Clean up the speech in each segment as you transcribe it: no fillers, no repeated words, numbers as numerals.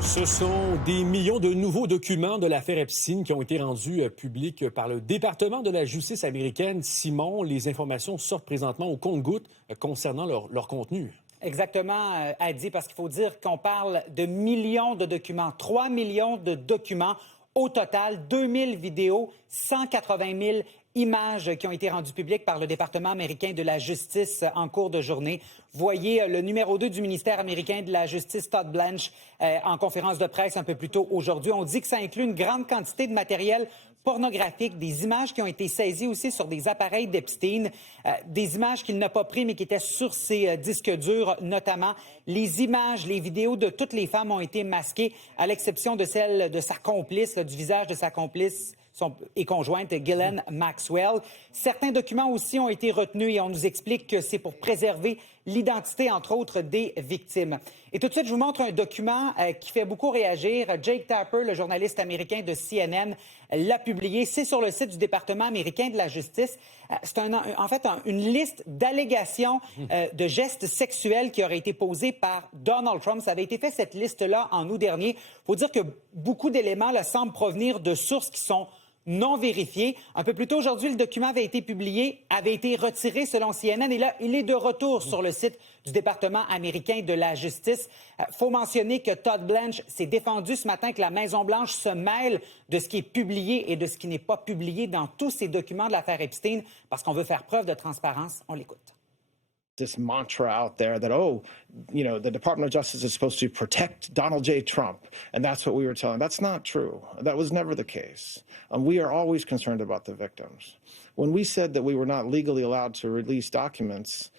Ce sont des millions de nouveaux documents de l'affaire Epstein qui ont été rendus publics par le département de la justice américaine. Simon, les informations sortent présentement au compte-gouttes concernant leur contenu. Exactement, Adi, parce qu'il faut dire qu'on parle de millions de documents, 3 millions de documents au total, 2000 vidéos, 180 000 images qui ont été rendues publiques par le département américain de la justice en cours de journée. Voyez le numéro 2 du ministère américain de la justice, Todd Blanche, en conférence de presse un peu plus tôt aujourd'hui. On dit que ça inclut une grande quantité de matériel pornographique, des images qui ont été saisies aussi sur des appareils d'Epstein, des images qu'il n'a pas prises mais qui étaient sur ses disques durs notamment. Les images, les vidéos de toutes les femmes ont été masquées, à l'exception de celle de sa complice, du visage de sa complice et conjointe, Ghislaine Maxwell. Certains documents aussi ont été retenus et on nous explique que c'est pour préserver l'identité, entre autres, des victimes. Et tout de suite, je vous montre un document qui fait beaucoup réagir. Jake Tapper, le journaliste américain de CNN, l'a publié. C'est sur le site du département américain de la justice. C'est en fait une liste d'allégations de gestes sexuels qui auraient été posés par Donald Trump. Ça avait été fait, cette liste-là, en août dernier. Il faut dire que beaucoup d'éléments là, semblent provenir de sources qui sont non vérifié. Un peu plus tôt aujourd'hui, le document avait été publié, avait été retiré selon CNN et là, il est de retour sur le site du département américain de la justice. Faut mentionner que Todd Blanche s'est défendu ce matin que la Maison-Blanche se mêle de ce qui est publié et de ce qui n'est pas publié dans tous ces documents de l'affaire Epstein parce qu'on veut faire preuve de transparence. On l'écoute. This mantra out there that, the Department of Justice is supposed to protect Donald J. Trump, and that's what we were telling. That's not true. That was never the case. We are always concerned about the victims. When we said that we were not legally allowed to release documents,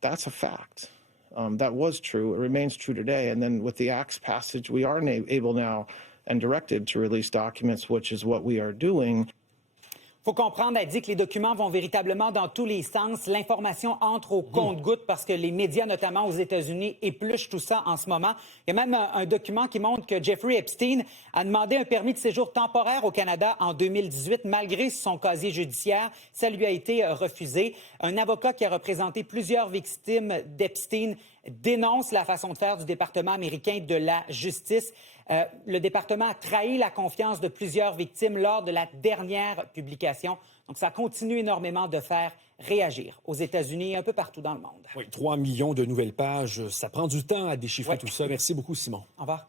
that's a fact. That was true. It remains true today. And then with the Acts passage, we are able now and directed to release documents, which is what we are doing. Il faut comprendre, elle dit que les documents vont véritablement dans tous les sens. L'information entre au compte-gouttes parce que les médias, notamment aux États-Unis, épluchent tout ça en ce moment. Il y a même un document qui montre que Jeffrey Epstein a demandé un permis de séjour temporaire au Canada en 2018, malgré son casier judiciaire. Ça lui a été refusé. Un avocat qui a représenté plusieurs victimes d'Epstein dénonce la façon de faire du département américain de la justice. Le département a trahi la confiance de plusieurs victimes lors de la dernière publication. Donc, ça continue énormément de faire réagir aux États-Unis et un peu partout dans le monde. Oui, 3 millions de nouvelles pages. Ça prend du temps à déchiffrer tout ça. Merci beaucoup, Simon. Au revoir.